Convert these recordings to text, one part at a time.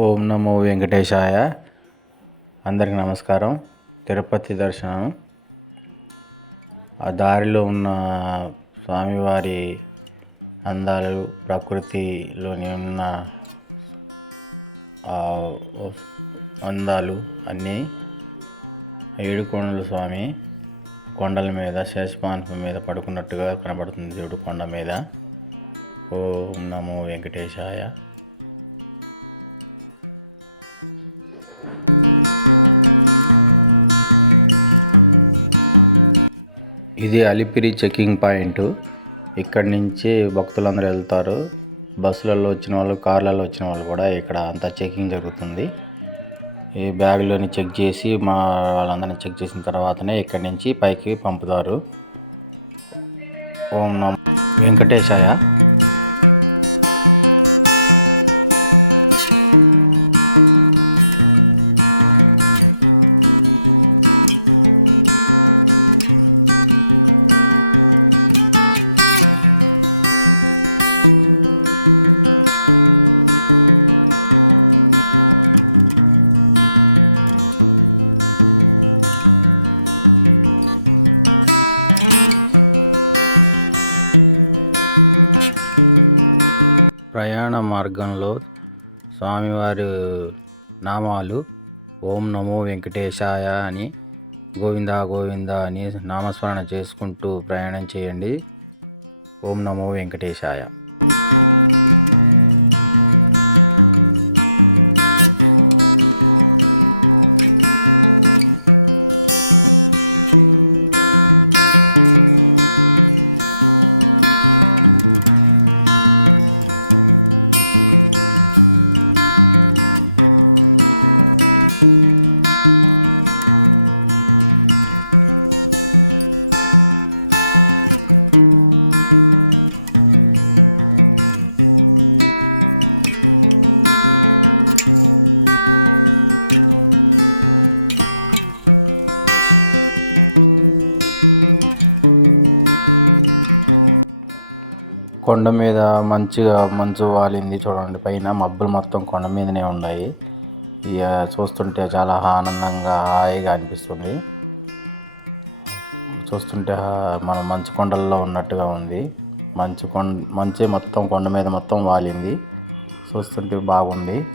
ఓం నమో వెంకటేశాయ. అందరికి నమస్కారం. తిరుపతి దర్శనం. ఆ దారిలో ఉన్న స్వామివారి అందాలు ప్రకృతిలోని ఉన్న అందాలు అన్నీ ఏడుకొండల స్వామి కొండల మీద శేషపాన్పు మీద పడుకున్నట్టుగా కనబడుతుంది దేవుడు కొండ మీద. ఓం నమో వెంకటేశాయ. ఇది అలిపిరి చెకింగ్ పాయింట్. ఇక్కడి నుంచి భక్తులందరూ వెళ్తారు. బస్సులలో వచ్చిన వాళ్ళు కార్లలో వచ్చిన వాళ్ళు కూడా ఇక్కడ అంతా చెకింగ్ జరుగుతుంది. ఈ బ్యాగ్లోని చెక్ చేసి మా వాళ్ళందరినీ చెక్ చేసిన తర్వాతనే ఇక్కడి నుంచి పైకి పంపుతారు. ఓం నమ వెంకటేశాయ. ప్రయాణ మార్గంలో స్వామివారి నామాలు ఓం నమో వెంకటేశాయ అని గోవింద గోవింద అని నామస్మరణ చేసుకుంటూ ప్రయాణం చేయండి. ఓం నమో వెంకటేశాయ. కొండ మీద మంచిగా మంచు వాలింది చూడండి. పైన మబ్బులు మొత్తం కొండ మీదనే ఉన్నాయి. ఇక చూస్తుంటే చాలా ఆనందంగా హాయిగా అనిపిస్తుంది. చూస్తుంటే మనం మంచు కొండల్లో ఉన్నట్టుగా ఉంది. మంచు కొండ మంచి మొత్తం కొండ మీద మొత్తం వాలింది. చూస్తుంటే బాగుంది.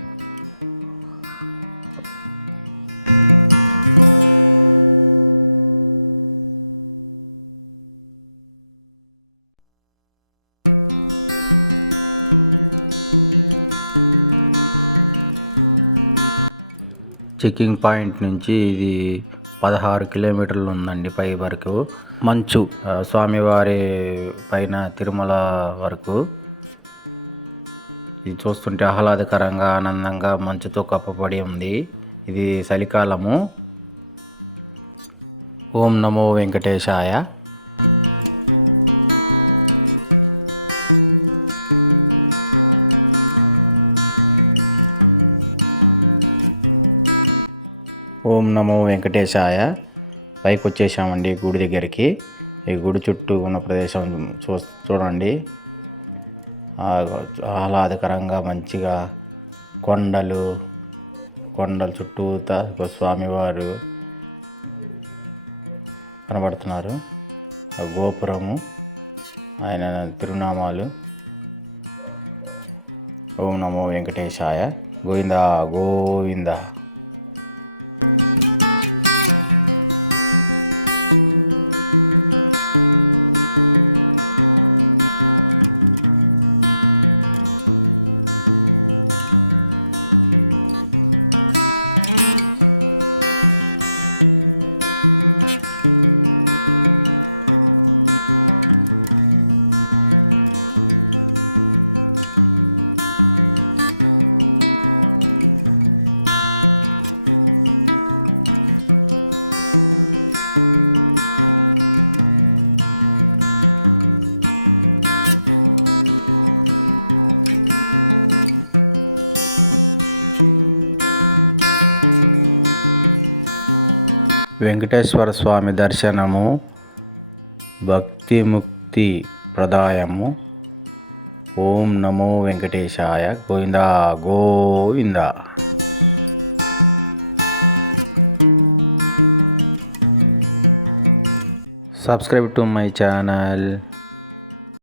చెకింగ్ పాయింట్ నుంచి ఇది పదహారు కిలోమీటర్లు ఉందండి పై వరకు. మంచు స్వామివారి పైన తిరుమల వరకు. ఇది చూస్తుంటే ఆహ్లాదకరంగా ఆనందంగా మంచుతో కప్పబడి ఉంది. ఇది చలికాలము. ఓం నమో వెంకటేశాయ. ఓం నమో వెంకటేశాయ. పైకి వచ్చేసామండి గుడి దగ్గరికి. ఈ గుడి చుట్టూ ఉన్న ప్రదేశం చూ చూడండి. ఆహ్లాదకరంగా మంచిగా కొండలు కొండల చుట్టూతా స్వామివారు కనబడుతున్నారు. ఆ గోపురము ఆయన తిరునామాలు. ఓం నమో వెంకటేశాయ. గోవింద గోవింద. వెంకటేశ్వర స్వామి దర్శనము భక్తి ముక్తి ప్రదాయము. ఓం నమో వెంకటేశాయ Govinda Govinda. Subscribe to my channel